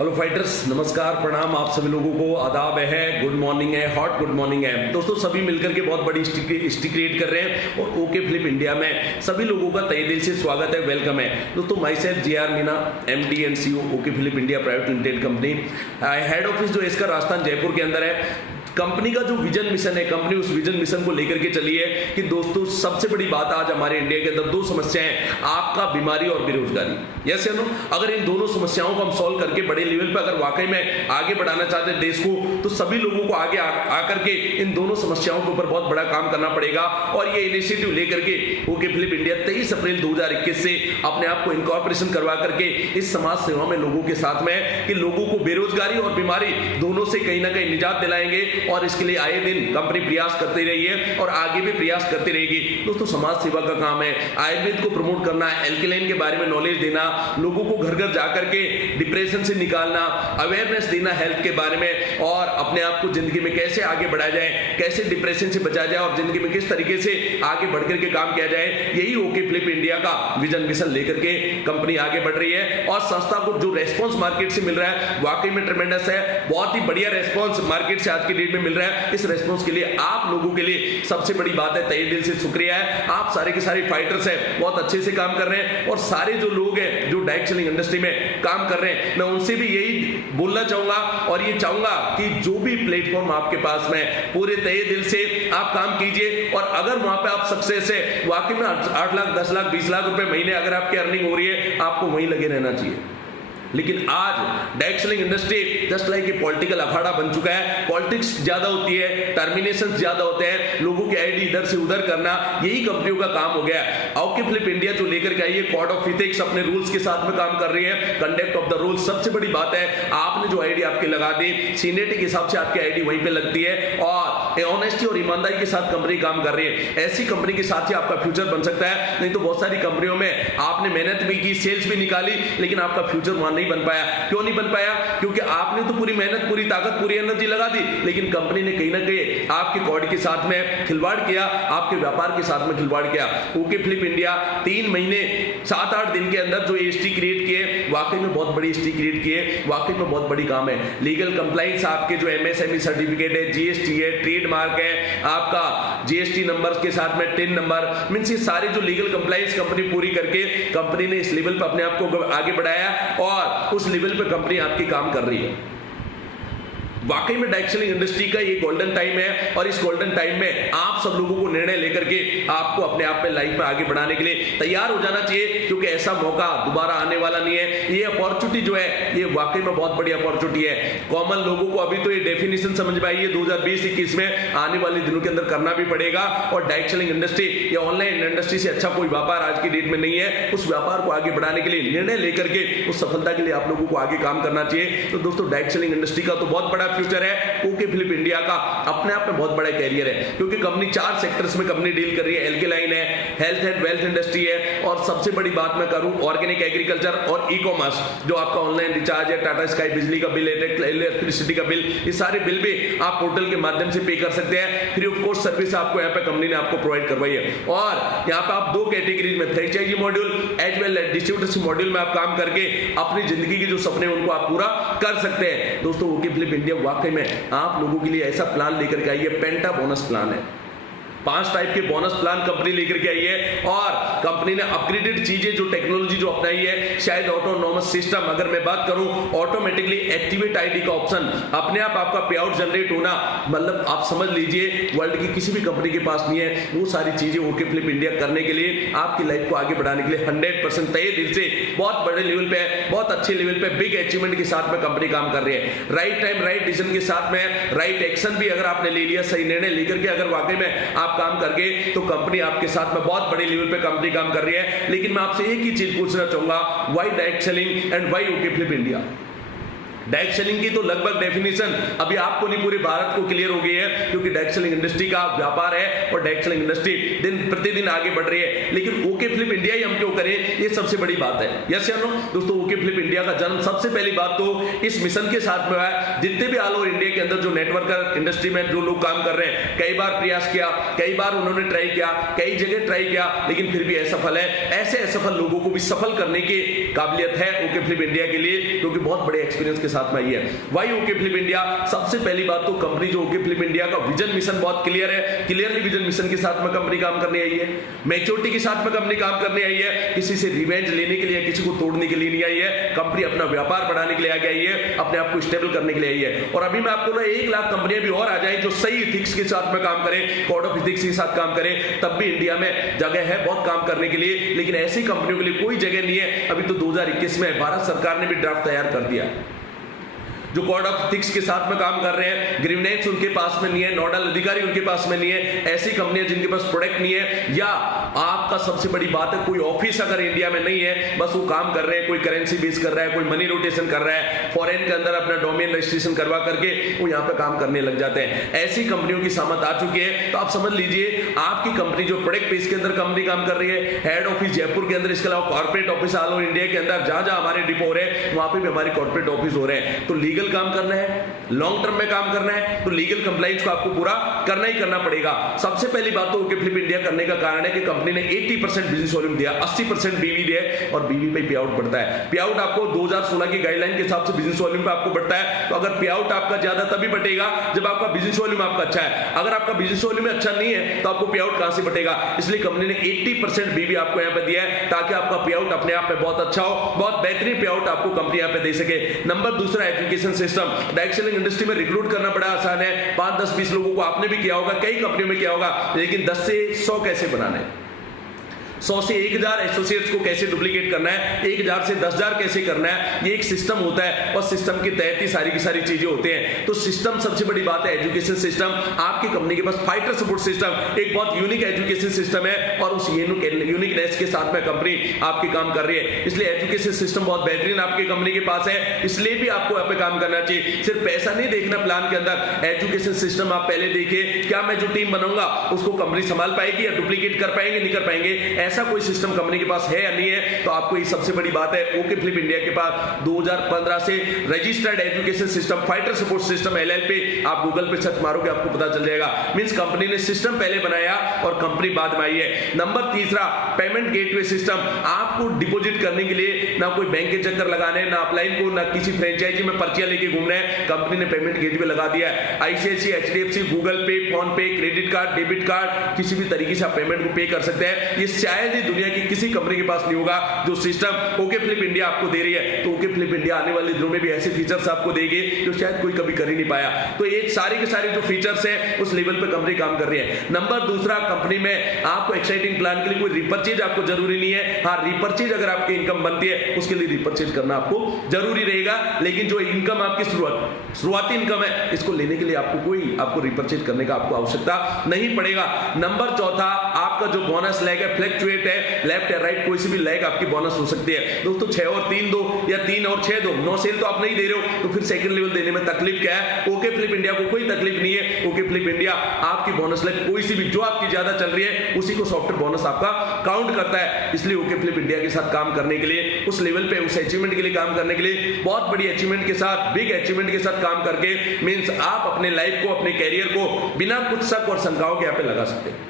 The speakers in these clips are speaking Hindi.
हेलो फाइटर्स, नमस्कार, प्रणाम आप सभी लोगों को, आदाब है, गुड मॉर्निंग है, हॉट गुड मॉर्निंग है। दोस्तों सभी मिलकर के बहुत बड़ी हिस्ट्री क्रिएट कर रहे हैं और ओके फ्लिप इंडिया में सभी लोगों का तहे दिल से स्वागत है, वेलकम है। दोस्तों my self JR Meena, MD and CEO okay flip India private limited company. Head office जो है इसका राजस्थान जयपुर के अंदर है। कंपनी का जो विजन मिशन है, कंपनी उस विजन मिशन को लेकर के चली है कि दोस्तों सबसे बड़ी बात आज हमारे इंडिया के अंदर दो समस्याएं, आपका बीमारी और बेरोजगारी। यस या नो? अगर इन दोनों समस्याओं को हम सॉल्व करके बड़े लेवल पर अगर वाकई में आगे बढ़ाना चाहते हैं देश को, तो सभी लोगों को आगे आकर के इन दोनों समस्याओं के ऊपर बहुत बड़ा काम करना पड़ेगा। और ये इनिशिएटिव लेकर के ओके फ्लिप इंडिया 23 अप्रैल 2021 से अपने आप को इनकॉर्पोरेशन करवा करके इस समाज सेवा में लोगों के साथ में कि लोगों को बेरोजगारी और बीमारी दोनों से कहीं ना कहीं निजात दिलाएंगे। और इसके लिए आए दिन कंपनी प्रयास करती रही है और आगे भी प्रयास करती रहेगी। दोस्तों समाज सेवा का काम है, आयुर्वेद को प्रमोट करना, एल्केलाइन के बारे में नॉलेज देना, लोगों को घर घर जाकर के डिप्रेशन से निकालना, अवेयरनेस देना हेल्थ के बारे में, और अपने आप को जिंदगी में कैसे आगे बढ़ाया जाए, कैसे डिप्रेशन से बचा जाए और जिंदगी में किस तरीके से आगे बढ़कर के काम किया जाए। यही ओके फ्लिप इंडिया का विजन मिशन लेकर के कंपनी आगे बढ़ रही है। और संस्था को जो रेस्पॉन्स मार्केट से मिल रहा है वाकई में ट्रेमेंडस है। बहुत ही बढ़िया रेस्पॉन्स मार्केट से आज की डेट में मिल रहा है। इस रेस्पॉन्स के लिए आप लोगों के लिए सबसे बड़ी बात है, तहे दिल से शुक्रिया है। आप सारे के सारे फाइटर्स हैं, बहुत अच्छे से काम कर रहे हैं। और सारे जो लोग हैं जो डायरेक्ट सेलिंग इंडस्ट्री में काम कर रहे हैं, मैं उनसे भी यही बोलना चाहूंगा और ये चाहूंगा कि जो भी प्लेटफॉर्म आपके पास में, पूरे तहे दिल से आप काम कीजिए। और अगर वहां पे आप सक्सेस है, वाकई में 8 लाख 10 लाख 20 लाख रुपए महीने अगर आपकी अर्निंग हो रही है, आपको वहीं लगे रहना चाहिए। लेकिन आज direct selling industry just like a political अखाड़ा बन चुका है। पॉलिटिक्स ज्यादा होती है, टर्मिनेशन ज्यादा होते हैं, लोगों की आईडी इधर से उधर करना, यही कंपनियों का काम हो गया। ओके फ्लिप इंडिया जो लेकर के आई है कोड ऑफ इथिक्स, अपने रूल्स के साथ में काम कर रही है, कंडक्ट ऑफ द रूल्स। सबसे बड़ी बात है, आपने जो आईडी आपकी लगा दी, सीनियरिटी के हिसाब से आपकी आईडी वहीं पे लगती है और ऑनेस्टी और ईमानदारी के साथ कंपनी काम कर रही है। ऐसी कंपनी के साथ ही आपका फ्यूचर बन सकता है। नहीं तो बहुत सारी कंपनियों में आपने मेहनत भी की, सेल्स भी निकाली, लेकिन आपका फ्यूचर वहां नहीं बन पाया। क्यों नहीं बन पाया? क्योंकि आपने तो पूरी मेहनत, पूरी ताकत, पूरी एनर्जी लगा दी, लेकिन कंपनी ने कहीं ना कहीं आपके कॉर्ड के साथ में खिलवाड़ किया, आपके व्यापार के साथ में खिलवाड़ किया। ओके फ्लिप इंडिया 3 महीने 7-8 दिन के अंदर जो हिस्ट्री क्रिएट किए, वाकई में बहुत बड़ी हिस्ट्री क्रिएट किए, वाकई में बहुत बड़ी काम है। लीगल कंप्लाइंस, आपके जो MSME सर्टिफिकेट है, GST है, ट्रेडमार्क है, आपका GST नंबर के साथ में टिन नंबर, मींस ये सारे जो लीगल कंप्लाइंस कंपनी पूरी करके कंपनी ने इस लेवल पर अपने आप को आगे बढ़ाया और उस लेवल पे कंपनी आपकी काम कर रही है। वाकई में डायरेक्ट सेलिंग इंडस्ट्री का ये गोल्डन टाइम है और इस गोल्डन टाइम में आप सब लोगों को निर्णय लेकर के आपको अपने आप में लाइफ में आगे बढ़ाने के लिए तैयार हो जाना चाहिए, क्योंकि ऐसा मौका दोबारा आने वाला नहीं है। ये अपॉर्चुनिटी जो है, ये वाकई में बहुत बड़ी अपॉर्चुनिटी है। कॉमन लोगों को अभी तो ये डेफिनेशन समझ में आई है, 2020-21 में आने वाले दिनों के अंदर करना भी पड़ेगा। और डायरेक्ट सेलिंग इंडस्ट्री या ऑनलाइन इंडस्ट्री से अच्छा कोई व्यापार आज की डेट में नहीं है। उस व्यापार को आगे बढ़ाने के लिए निर्णय लेकर के उस सफलता के लिए आप लोगों को आगे काम करना चाहिए। तो दोस्तों डायरेक्ट सेलिंग इंडस्ट्री का तो बहुत बड़ा फ्यूचर है। ओके फ्लिप इंडिया का अपने आप में बहुत बड़ा कैरियर है, क्योंकि कंपनी 4 सेक्टर्स में कंपनी डील कर रही है। एल्केलाइन है, हेल्थ एंड वेल्थ इंडस्ट्री है, और सबसे बड़ी बात मैं करूं ऑर्गेनिक एग्रीकल्चर और ई कॉमर्स, जो आपका ऑनलाइन रिचार्ज है, टाटा स्काई बिजली का बिल, इलेक्ट्रिसिटी का बिल, ये सारे बिल भी आप पोर्टल के माध्यम से पे कर सकते हैं। फ्री ऑफ कॉस्ट सर्विस आपको यहाँ पे कंपनी ने आपको प्रोवाइड करवाई है। और यहाँ पे आप 2 कैटेगरीज में, franchise module as well as distributorship module में आप काम करके अपनी जिंदगी के जो सपने उनको आप पूरा कर सकते हैं। दोस्तों ओके फ्लिप इंडिया वाकई में आप लोगों के लिए ऐसा प्लान लेकर के आई है, पेंटा बोनस प्लान है। 5 टाइप के बोनस प्लान कंपनी लेकर के आई है और कंपनी ने अपग्रेडेड चीजें जो टेक्नोलॉजी जो अपनाई है, शायद ऑटोनोमस सिस्टम, अगर मैं बात करूं ऑटोमेटिकली एक्टिवेट आईडी का ऑप्शन, अपने आप आपका पे आउट जनरेट होना, मतलब आप समझ लीजिए वर्ल्ड की किसी भी कंपनी के पास नहीं है। वो सारी चीजें ओके फ्लिप इंडिया करने के लिए, आपकी लाइफ को आगे बढ़ाने के लिए 100% तहे दिल से बहुत बड़े लेवल पे, बहुत अच्छे लेवल पे, बिग अचीवमेंट के साथ में कंपनी काम कर रही है। राइट टाइम राइट डिसीजन के साथ में राइट एक्शन भी अगर आपने ले लिया, सही निर्णय लेकर के अगर वाकई में आप काम करके, तो कंपनी आपके साथ में बहुत बड़े लेवल पे कंपनी काम कर रही है। लेकिन मैं आपसे एक ही चीज पूछना चाहूंगा, why direct selling and why okay flip India? Direct selling की तो लगभग डेफिनेशन अभी आपको नहीं पूरे भारत को क्लियर हो गई है, क्योंकि डायरेक्ट सेलिंग इंडस्ट्री का व्यापार है और डायरेक्ट सेलिंग इंडस्ट्री दिन प्रतिदिन आगे बढ़ रही है। लेकिन ओके फ्लिप इंडिया ही हम क्यों करें, ये सबसे बड़ी बात है। यस या नो? दोस्तों ओके फ्लिप इंडिया का जन्म सबसे पहली बात तो इस मिशन के साथ में हुआ है। जितने भी ऑल ओवर इंडिया के अंदर जो नेटवर्क इंडस्ट्री में जो लोग काम कर रहे हैं, कई बार प्रयास किया, कई बार उन्होंने ट्राई किया, कई जगह ट्राई किया, लेकिन फिर भी असफल है। ऐसे असफल लोगों को भी सफल करने की काबिलियत है ओके फ्लिप इंडिया के लिए, क्योंकि बहुत बड़े एक्सपीरियंस के साथ में आई है। Why okay Philip India? सबसे पहली बात तो कंपनी जो ओके फिलिप इंडिया का विजन मिशन बहुत क्लियर है, क्लियरली विजन मिशन के साथ में कंपनी काम करने आई है, मैच्योरिटी के साथ में कंपनी काम करने आई है, किसी से रिवेंज लेने के लिए, किसी को तोड़ने के लिए नहीं आई है। कंपनी अपना व्यापार बढ़ाने के लिए आगे आई है, अपने आप को स्टेबल करने के लिए आई है। और अभी मैं आपको ना 1 लाख कंपनियां भी और आ जाए जो सही इथिक्स के साथ में काम करें, कोड ऑफ इथिक्स के साथ काम करें, तब भी इंडिया में जगह है बहुत काम करने के लिए। लेकिन ऐसी कंपनियों के लिए कोई जगह नहीं है। अभी तो 2021 में भारत सरकार ने भी ड्राफ्ट तैयार कर दिया जो कोड ऑफ इथिक्स के साथ में काम कर रहे हैं। ग्रीवनेंस उनके पास में नहीं है, नोडल अधिकारी उनके पास में नहीं है। ऐसी कंपनियां जिनके पास प्रोडक्ट नहीं है, या आपका सबसे बड़ी बात है कोई ऑफिस अगर इंडिया में नहीं है, बस वो काम कर रहे हैं, कोई करेंसी बेस कर रहा है, कोई मनी रोटेशन कर रहा है, फॉरेन के अंदर अपना डोमेन रजिस्ट्रेशन करवा करके वो यहाँ पे काम करने लग जाते हैं। ऐसी कंपनियों की सामत आ चुकी है। तो आप समझ लीजिए आपकी कंपनी जो प्रोडक्ट बेस के अंदर कंपनी काम कर रही है, हेड ऑफिस जयपुर के अंदर, इसके अलावा corporate office all over India के अंदर जहां जहां हमारे डिपो हो रहे हैं वहां पे भी हमारे कॉर्पोरेट ऑफिस हो रहे हैं। तो लीगल काम करना है, लॉन्ग टर्म में काम करना है, तो लीगल कंप्लायंस को आपको पूरा करना ही करना पड़ेगा। सबसे पहली बात तो ओके फिलिप इंडिया करने का कारण है कि कंपनी ने 80% बिजनेस वॉल्यूम दिया, 80% बीवी दिया और बीवी पे पे आउट बढ़ता है। पे आउट आपको 2016 की गाइडलाइन के हिसाब से बिजनेस वॉल्यूम पे आपको बढ़ता है। तो अगर पे आउट आपका ज्यादा तभी बढ़ेगा जब आपका बिजनेस वॉल्यूम आपका अच्छा है। अगर आपका बिजनेस वॉल्यूम अच्छा नहीं है तो आपको पे आउट कहां से बढ़ेगा? इसलिए कंपनी ने 80% बीवी आपको यहां पे दिया है ताकि आपका पे आउट अपने आप में बहुत अच्छा हो, बहुत बेहतरीन पे आउट आपको कंपनी यहां पे दे सके। नंबर दूसरा, education system. Direct selling industry में रिक्रूट करना बड़ा आसान है। 5, 10, 20 लोगों को आपने भी किया होगा, कई कंपनियों में किया होगा, लेकिन 10 से 100 कैसे बनाना है, 100 से 1000 एसोसिएट्स को कैसे डुप्लीकेट करना है, 1000 से 10000 कैसे करना है, ये एक सिस्टम होता है और सिस्टम के तहत ही सारी की सारी चीजें होते हैं। तो सिस्टम सबसे बड़ी बात है, एजुकेशन सिस्टम। आपकी कंपनी के पास फाइटर सपोर्ट सिस्टम एक बहुत यूनिक एजुकेशन सिस्टम है और उस यूनिकनेस के साथ में कंपनी आपकी काम कर रही है। इसलिए एजुकेशन सिस्टम बहुत बेहतरीन आपकी कंपनी के पास है, इसलिए भी आपको यहाँ पे काम करना चाहिए। सिर्फ पैसा नहीं देखना प्लान के अंदर, एजुकेशन सिस्टम आप पहले देखिए, क्या मैं जो टीम बनाऊंगा उसको कंपनी संभाल पाएगी या डुप्लीकेट कर पाएंगे, नहीं कर पाएंगे, ऐसा कोई सिस्टम कंपनी के पास है या नहीं है। तो आपको ये सबसे बड़ी बात है, ओके फिलिप इंडिया के पास 2015 से registered education system fighter support system LLP, आप गूगल पे सर्च मारोगे आपको पता चल जाएगा। मींस कंपनी ने सिस्टम पहले बनाया और कंपनी बाद में आई है। नंबर तीसरा, पेमेंट गेटवे सिस्टम। आपको डिपॉजिट करने के लिए ना कोई बैंक के चक्कर लगाने, ना अपलाइन को, ना किसी फ्रेंचाइजी में पर्चियां लेके घूमना है, कंपनी ने पेमेंट गेटवे लगा दिया है। ICICI, HDFC, गूगल पे, फोन पे, क्रेडिट कार्ड, डेबिट कार्ड, किसी भी तरीके से आप पेमेंट को पे कर सकते हैं। ये शायद ही दुनिया की किसी कंपनी के पास नहीं होगा जो सिस्टम ओके फिलिप इंडिया आपको दे रही है। तो ओके फिलिप इंडिया आने वाले दिनों में भी ऐसे फीचर्स आपको देगी जो शायद कोई कभी कर ही नहीं पाया। तो ये सारे के सारे जो फीचर्स हैं उस लेवल पे कंपनी काम कर रही है। नंबर दूसरा, कंपनी में आपको एक्साइटिंग प्लान के लिए कोई रिपर्चेज आपको जरूरी नहीं है। हाँ, रिपर्चेज अगर आपकी इनकम बनती है उसके लिए रिपर्चेज करना आपको जरूरी रहेगा, लेकिन जो इनकम आपकी शुरुआती इनकम है इसको लेने के लिए आपको रिपर्चेज करने का आपको आवश्यकता नहीं पड़ेगा। नंबर चौथा, आपका जो बोनस लैग है, फ्लक्चुएट है, लेफ्ट या राइट कोई सी भी लैग आपकी बोनस हो सकती है। दोस्तों 6 और 3 दो या 3 और 6 दो, 9 सेल तो आप नहीं दे रहे हो, तो फिर सेकंड लेवल देने में तकलीफ क्या है? ओके फिलिप इंडिया को कोई तकलीफ नहीं है। ओके फिलिप इंडिया आपकी बोनस लैग कोई सी भी जो आपकी ज्यादा चल रही है उसी को सॉफ्टवेयर बोनस आपका काउंट करता है। इसलिए ओके फिलिप इंडिया के साथ काम करने के लिए, उस लेवल पे उस अचीवमेंट के लिए काम करने के लिए, बहुत बड़ी अचीवमेंट के साथ, बिग अचीवमेंट के साथ काम करके मींस आप अपने लाइफ को, अपने कैरियर को बिना कुछ शक और शंकाओं के यहाँ पे लगा सकते हैं।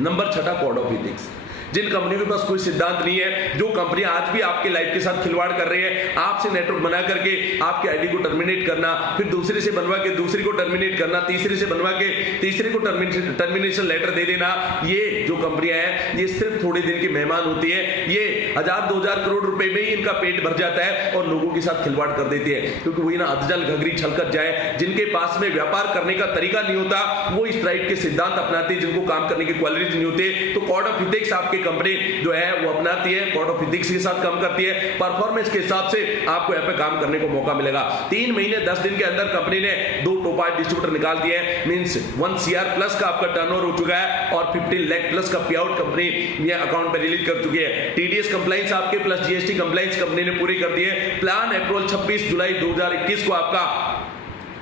Number 6, code of ethics. जिन कंपनियों के पास कोई सिद्धांत नहीं है, जो कंपनी आज भी आपके लाइफ के साथ खिलवाड़ कर रही है, आपसे नेटवर्क बना करके आपके आईडी को टर्मिनेट करना, फिर दूसरे से बनवा के दूसरी को टर्मिनेट करना, तीसरे से बनवा के तीसरे को टर्मिनेशन लेटर दे देना, ये जो कंपनियां हैं ये सिर्फ थोड़े दिन की मेहमान होती है। ये 1000-2000 करोड़ रुपए में ही इनका पेट भर जाता है और लोगों के साथ खिलवाड़ कर देती है, क्योंकि वही ना अधजल घगरी छलकत जाए। जिनके पास में व्यापार करने का तरीका नहीं होता वो इस टाइप के सिद्धांत अपनाते हैं, जिनको काम करने की क्वालिटी नहीं होती। तो कोड ऑफ इथिक्स आपके कंपनी जो है वो अपनाती है, कोड ऑफ इथिक्स के साथ काम करती है, परफॉर्मेंस के हिसाब से आपको यहाँ पे काम करने को मौका मिलेगा। 3 महीने 10 दिन के अंदर कंपनी ने 2 टॉप 8 डिस्ट्रीब्यूटर निकाल दिए हैं, मींस 1 CR प्लस का आपका टर्नओवर हो चुका है और 15 लाख प्लस का पे आउट कंपनी ये अकाउंट पे रिलीज कर चुकी है। TDS कंप्लायंस आपके प्लस GST कंप्लायंस कंपनी ने पूरी कर दी है। प्लान अप्रूवल 26 जुलाई 2021 को आपका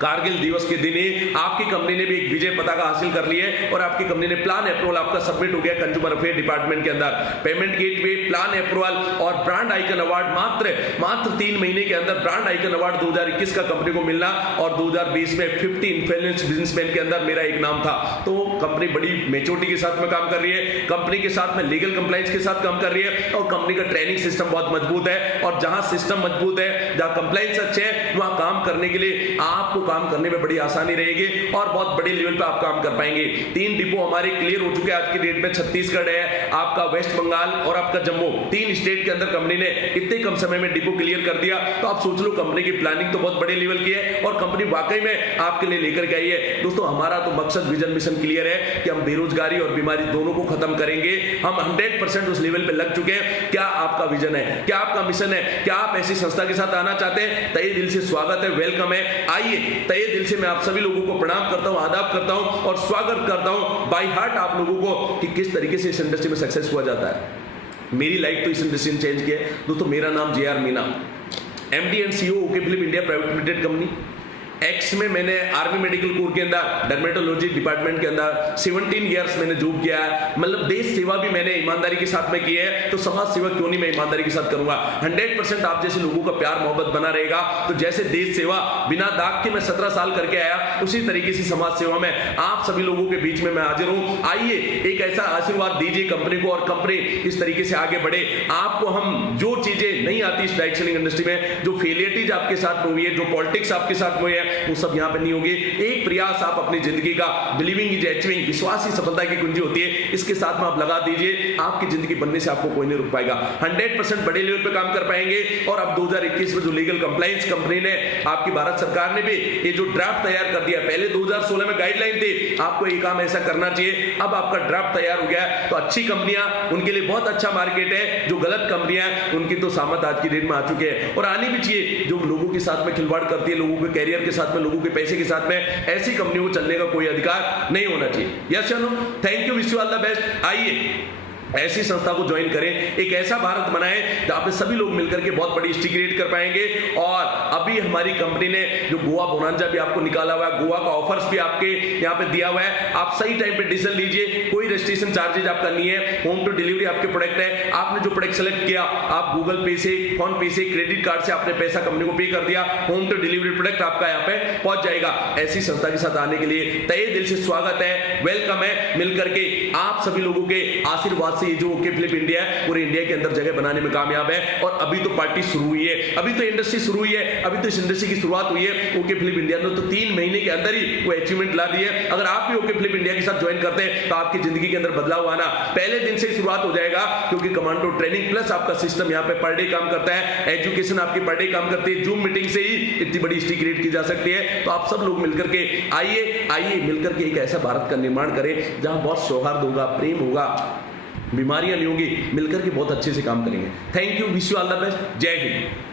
कारगिल दिवस के दिन ही आपकी कंपनी ने भी एक विजय पताका हासिल कर ली है और आपकी कंपनी ने प्लान अप्रूवल आपका सबमिट हो गया कंज्यूमर अफेयर डिपार्टमेंट के अंदर। पेमेंट गेटवे, प्लान अप्रूवल और ब्रांड आइकन अवार्ड मात्र 3 महीने के अंदर ब्रांड आइकन अवार्ड 2021 का कंपनी को मिलना और 2020 में 50 इन्फ्लुएंस बिजनेसमैन के अंदर मेरा एक नाम था। तो कंपनी बड़ी मेच्योरिटी के साथ में काम कर रही है, कंपनी के साथ में लीगल कंप्लायंस के साथ काम कर रही है और कंपनी का ट्रेनिंग सिस्टम बहुत मजबूत है। और जहां सिस्टम मजबूत है, जहां कंप्लायंस अच्छे हैं, वहां काम करने के लिए आपको काम करने में बड़ी आसानी रहेगी और बहुत बड़े लेवल पे आप काम कर पाएंगे। 3 डिपो हमारे क्लियर हो चुके हैं आज की डेट में। छत्तीसगढ़ है, आपका वेस्ट बंगाल और आपका जम्मू, 3 स्टेट के अंदर कंपनी ने इतने कम समय में डिपो क्लियर कर दिया। तो आप सोच लो कंपनी की प्लानिंग तो बहुत बड़े लेवल की है और कंपनी वाकई में आपके लिए लेकर के आई है। दोस्तों हमारा तो मकसद, विजन, मिशन क्लियर है कि हम बेरोजगारी और बीमारी दोनों को खत्म करेंगे। हम 100% उस लेवल पे लग चुके हैं। क्या आपका विजन है, क्या आपका मिशन है, क्या आप ऐसी संस्था के साथ आना चाहते हैं? तहे दिल से स्वागत है, वेलकम है। आइए, तहे दिल से मैं आप सभी लोगों को प्रणाम करता हूं, आदाब करता हूं और स्वागत करता हूं बाय हार्ट आप लोगों को कि किस तरीके से इस इंडस्ट्री में सक्सेस हुआ जाता है। मेरी लाइफ तो इस इंडस्ट्री ने चेंज किया है। दोस्तों मेरा नाम JR Meena, MD and CEO okay Philip India private limited company. Ex में मैंने आर्मी मेडिकल कोर के अंदर डर्मेटोलॉजी डिपार्टमेंट के अंदर 17 इयर्स मैंने जॉब किया है। मतलब देश सेवा भी मैंने ईमानदारी के साथ में की है, तो समाज सेवा क्यों नहीं मैं ईमानदारी के साथ करूंगा। 100% आप जैसे लोगों का प्यार मोहब्बत बना रहेगा। तो जैसे देश सेवा बिना दाग के मैं 17 साल करके आया, उसी तरीके से समाज सेवा में आप सभी लोगों के बीच में मैं हाजिर हूं। आइए एक ऐसा आशीर्वाद दीजिए कंपनी को और कंपनी इस तरीके से आगे बढ़े। आपको हम जो चीजें नहीं आती इस डायरेक्ट सेलिंग इंडस्ट्री में, जो फेलियरिटीज आपके साथ में हुई है, जो पॉलिटिक्स आपके साथ में हुई है, वो सब यहां पे नहीं होगी। एक प्रयास आप अपनी जिंदगी का, बिलीविंग इज अचीविंग, विश्वास ही सफलता की कुंजी होती है, इसके साथ में आप लगा दीजिए। आपकी जिंदगी बनने से आपको कोई नहीं रोक पाएगा। 100% बड़े लेवल पे काम कर पाएंगे। और अब 2021 में जो लीगल कंप्लायंस कंपनी ने, आपकी भारत सरकार ने भी ये जो ड्राफ्ट तैयार कर दिया, पहले 2016 में गाइडलाइन थी आपको ये काम ऐसा करना चाहिए, अब आपका ड्राफ्ट तैयार हो गया है। तो अच्छी कंपनियां, उनके लिए बहुत अच्छा मार्केट है। जो गलत कंपनियां, उनकी तो सामत आज की डेट में आ चुके हैं और आनी भी चाहिए। जो लोगों के साथ में खिलवाड़ करती है, लोगों के कैरियर के साथ में, लोगों के पैसे के साथ में, ऐसी कंपनियों को चलने का कोई अधिकार नहीं होना चाहिए। यस या no? Thank you, wish you all the best. आइए ऐसी संस्था को ज्वाइन करें, एक ऐसा भारत बनाएं जहां पे सभी लोग मिलकर के बहुत बड़ी हिस्ट्री क्रिएट कर पाएंगे। और अभी हमारी कंपनी ने जो गोवा बोनांजा भी आपको निकाला हुआ है, गोवा का ऑफर्स भी आपके यहाँ पे दिया हुआ है। आप सही टाइम पे डीजल लीजिए, कोई रजिस्ट्रेशन चार्जेज आपका नहीं है, होम टू डिलीवरी आपके प्रोडक्ट है। आपने जो प्रोडक्ट सेलेक्ट किया, आप गूगल पे से, फोन पे से, क्रेडिट कार्ड से आपने पैसा कंपनी को पे कर दिया, होम टू डिलीवरी प्रोडक्ट आपका यहाँ पे पहुंच जाएगा। ऐसी संस्था के साथ आने के लिए तहे दिल से स्वागत है, वेलकम है। मिलकर के आप सभी लोगों के आशीर्वाद से जो ओके फिलिप इंडिया है, पूरे इंडिया के अंदर जगह बनाने में कामयाब है। और अभी तो पार्टी शुरू हुई है, अभी तो इंडस्ट्री शुरू हुई है, अभी तो इस इंडस्ट्री की शुरुआत हुई है। ओके फिलिप इंडिया ने तो 3 महीने के अंदर ही वो अचीवमेंट ला दी है। अगर आप भी ओके फिलिप इंडिया के साथ ज्वाइन करते हैं तो आपकी जिंदगी के अंदर बदलाव आना पहले दिन से ही शुरुआत हो जाएगा। क्योंकि कमांडो ट्रेनिंग प्लस आपका सिस्टम यहाँ पे पर डे काम करता है, एजुकेशन आपकी पर डे काम करती है। जूम मीटिंग से ही इतनी बड़ी हिस्ट्री क्रिएट की जा सकती है। तो आप सब लोग मिलकर के आइए मिलकर के एक ऐसा भारत का निर्माण करें जहां बहुत सौहार्द होगा, प्रेम होगा, बीमारियां नहीं होंगी। मिलकर के बहुत अच्छे से काम करेंगे। Thank you, wish you all the best. जय हिंद।